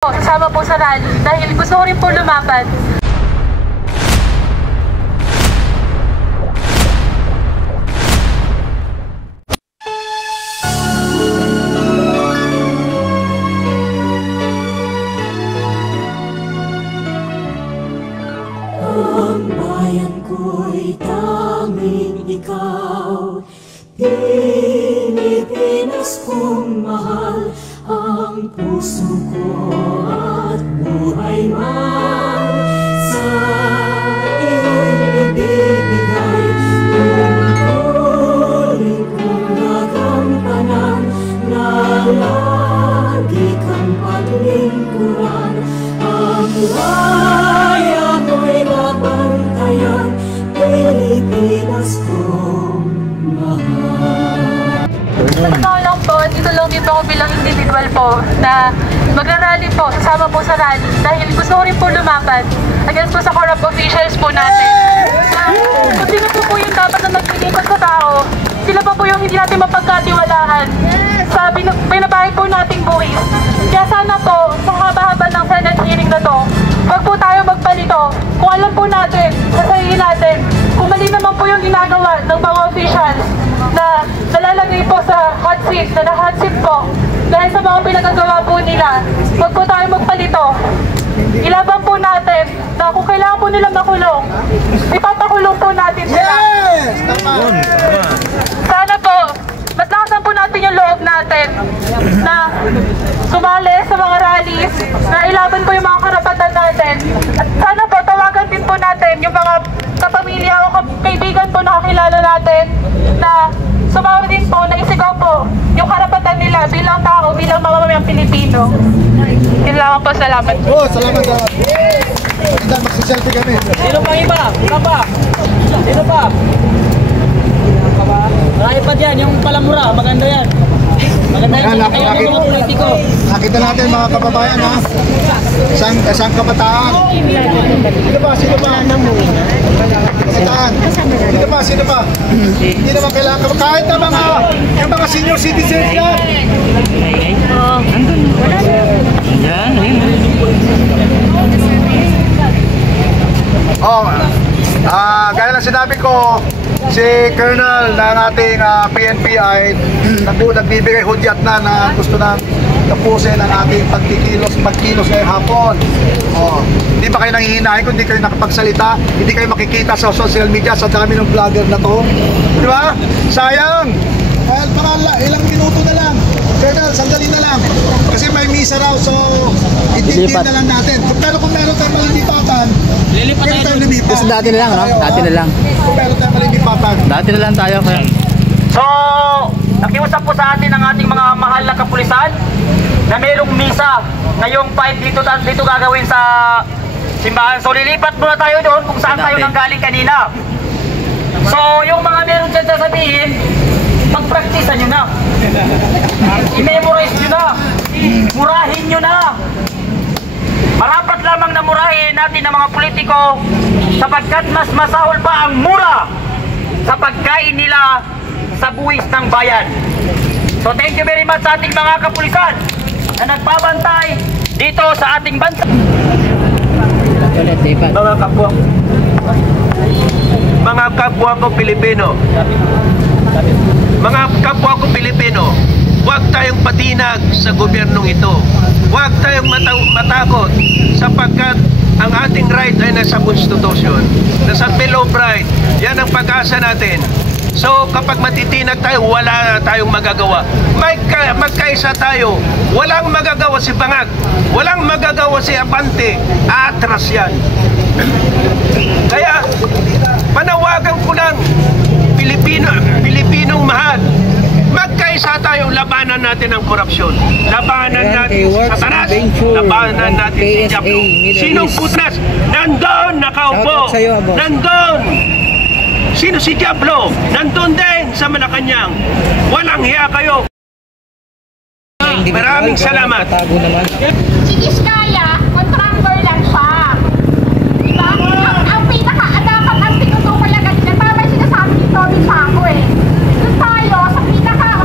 Sasama po sa rally dahil gusto ko rin po lumaban. Ang bayan ko'y tanging ikaw, Pilipinas kong mahal, ang puso ko at buhay man sa iyo'y ibibigay. Tungkulin kong nagampanan na lagi kang paglingkuran, ang bayan mo'y babantayan, Pilipinas kong mahal. Totoo lang po, dito lang din po ako bilang individual po na magra-rally po, sasama po sa rally dahil gusto ko rin po lumaban against po sa corrupt officials po natin. Kung sino po yung dapat na naglilingkod sa tao, sila pa po yung hindi natin mapagkatiwalaan sa binabayad po nating buwis. Kaya sana po, sa haba-haba ng Senate hearing na to, huwag po tayo magpalito. Kung alam po natin, sasayin natin, kung mali naman po yung ginagawa ng mga officials na nalalagay po sa hot seat, na na-hot seat po dahil sa mga pinagagawa po nila, huwag po tayo magpalito. Ilaban po natin na kung kailangan po nila makulong, ipapakulong po natin sila. Sana po, mas lakasan po natin yung loob natin na sumali sa mga rallies, na ilaban po yung mga karapatan natin. At sana po, tawagan din po natin yung mga kapamilya o kaibigan po na kakilala natin na sumama din po, na isigaw po yung karapatan nila bilang tao, bilang mamamayang Pilipino. Kailangan po, salamat. Oh, salamat. Kita magsiselfie kami. Sino pang iba? Iba pa? Sino pa? Marami pa dyan, yung palamura, maganda yan. Maganda yan, kayo ng mga politiko. Nakita natin mga kababayan ha. Isang kabataan. Sino ba? Sino ba? Kabataan. Sino ba? Sino ba? Hindi naman kailangan. Kahit na yung mga senior citizens na. Oh, gaya ng sinabi ko, si Colonel ng ating PNP ay nagbibigay hudyat na gusto nang tapusin ang ating magkikilos ngayong hapon. Oh, hindi ba kayo nanghihinahin kung hindi kayo nakapagsalita, hindi kayo makikita sa social media sa dami ng vlogger na to? Di ba? Sayang! Well, ilang minuto na lang. Colonel, sandali na lang. Kasi may misa raw, so itintin na lang natin. Pero kung meron tayong malilipatan, Lilipat tayo. Kasi dati na lang, no? Dati na lang. Kung meron tayong malilipatan. Dati na lang tayo. Kaya. So, nakiusap po sa atin ang ating mga mahal na kapulisan na mayroong misa ngayong 5 dito gagawin sa simbahan. So, lilipat muna tayo doon kung saan tayo nanggaling kanina. So, yung mga meron dyan sasabihin, pag-practicean nyo na. I-memorize nyo na. Murahin nyo na. Marapat lamang na murahin natin ang mga politiko sapagkat mas masahol pa ang mura sa pagkain nila sa buwis ng bayan. So thank you very much sa ating mga kapulisan na nagpabantay dito sa ating bansa. Mga kapwa ko Pilipino, huwag tayong patinag sa gobyernong ito. Huwag tayong matakot sapagkat ang ating right ay nasa Constitution, nasa Bill of Rights. Yan ang pag-asa natin. So kapag matitinag tayo, wala tayong magagawa. Magkaisa tayo. Walang magagawa si Bangag, walang magagawa si Abante. Atras yan. Kaya panawagan ko lang, Pilipinong mahal, magkaisa tayo, labanan natin ang korupsyon, labanan natin sa tanas, labanan natin si Diablo. Sinong putras? Nandun, nakaupo. Nandun. Sino si Diablo? Nandun din sa Malacanang. Walang hiya kayo. Maraming salamat. Si Iskaya, contractor lang siya. Diba? Ang pinaka, dapat ang tinutukoy agad niya, tama yung sinasabi ni Tommy Chaco eh. Doon tayo sa pinaka,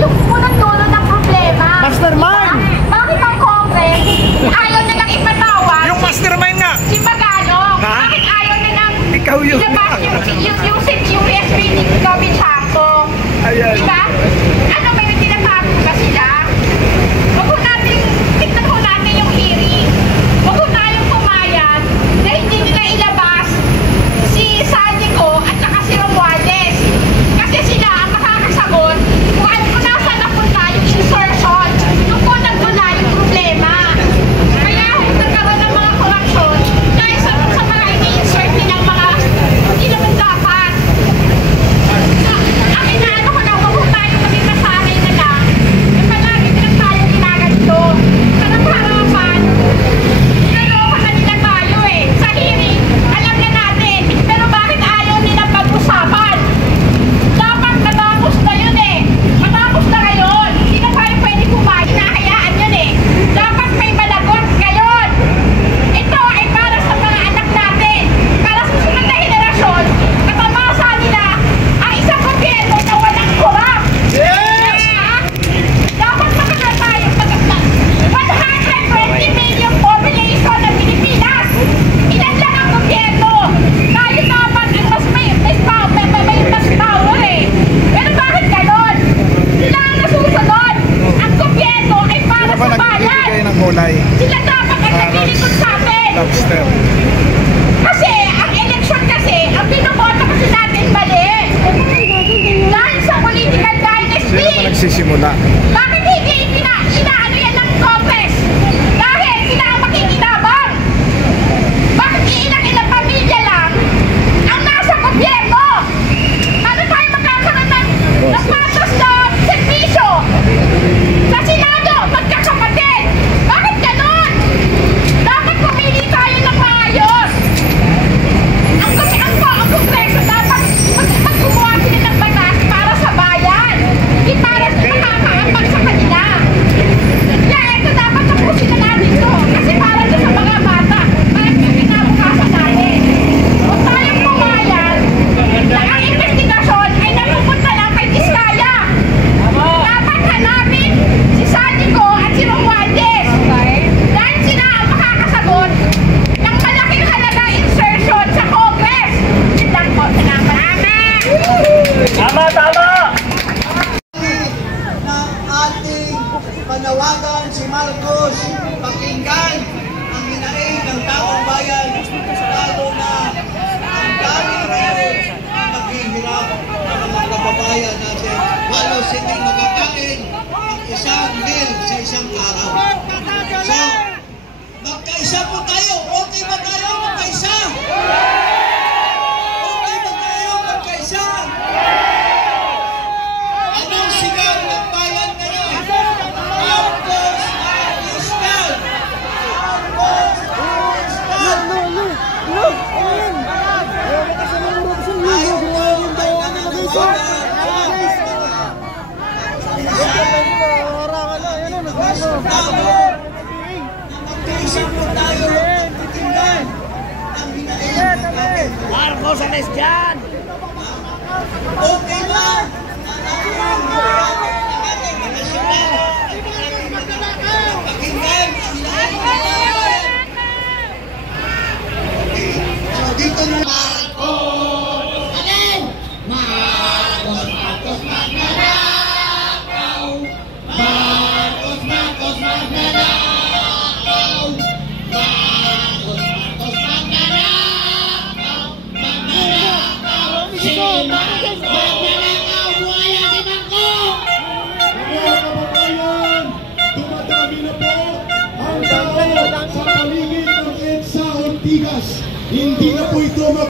yung unang dulo ng problema. Mastermind! Diba? Bakit ang Congress kulay. Sila dapat ang naglilikod sa atin. Lobster. Kasi, ang eleksyon kasi, ang binoboto kasi natin mali. Dahil sa political dynasty. Sino pa nagsisimula? Bakit hindi inaano yan ng Congress? Dahil sila ang makikinabang. Bakit ilang pamilya lang ang nasa gobyerno? Ano tayo magkakaroon ng patos na servisyo? Sa Senado, magkakapatid. Bakit ganun? Dapat pumili tayo ng maayos. Ang Kongreso dapat maggumawa sila ng batas para sa bayan. Hindi para sa makakaambag sa kanila. Kaya ito dapat tapusin na natin ito. Kasi para sa mga bata, para sa kinabukasan natin. Kung tayong pumayag na ang investigasyon ay napupunta lang kay Diskaya. Dapat hanapin si Sadico at si Romualdez. Dahil sila ang makakasagot ng malaking halaga insertion sa Congress. Yun lang po, salamat. Tama, tama! ng ating panawagan si Marcos, pakinggan ang hinaing ng taong bayan, lalo na ang dami ngayon na naghihirap ng mga kababayan natin. Halos hindi makakain ang isang meal sa isang araw. So, magkaisa po tayo. Okay ba tayo magkaisa? Okay ba tayo magkaisa? Anong sigaw ng bayan ngayon? Marcos Fiscal! Marcos Fiscal! Ayaw ko ay nananawagan magkaisa po tayo at pakinggan ang hinaing ng ating Marcos Fiscal! Okay ba? Dito na Marcos! Alin? Marcos, Marcos, magnanakaw! Marcos, Marcos, magnanakaw! Marcos, Marcos, magnanakaw! Magnanakaw! Si Marcos, magnanakaw! Buhaya si Marcos! Mga kababayan, dumadami na po ang tao sa paligid ng EDSA Ortigas. Hindi na po ito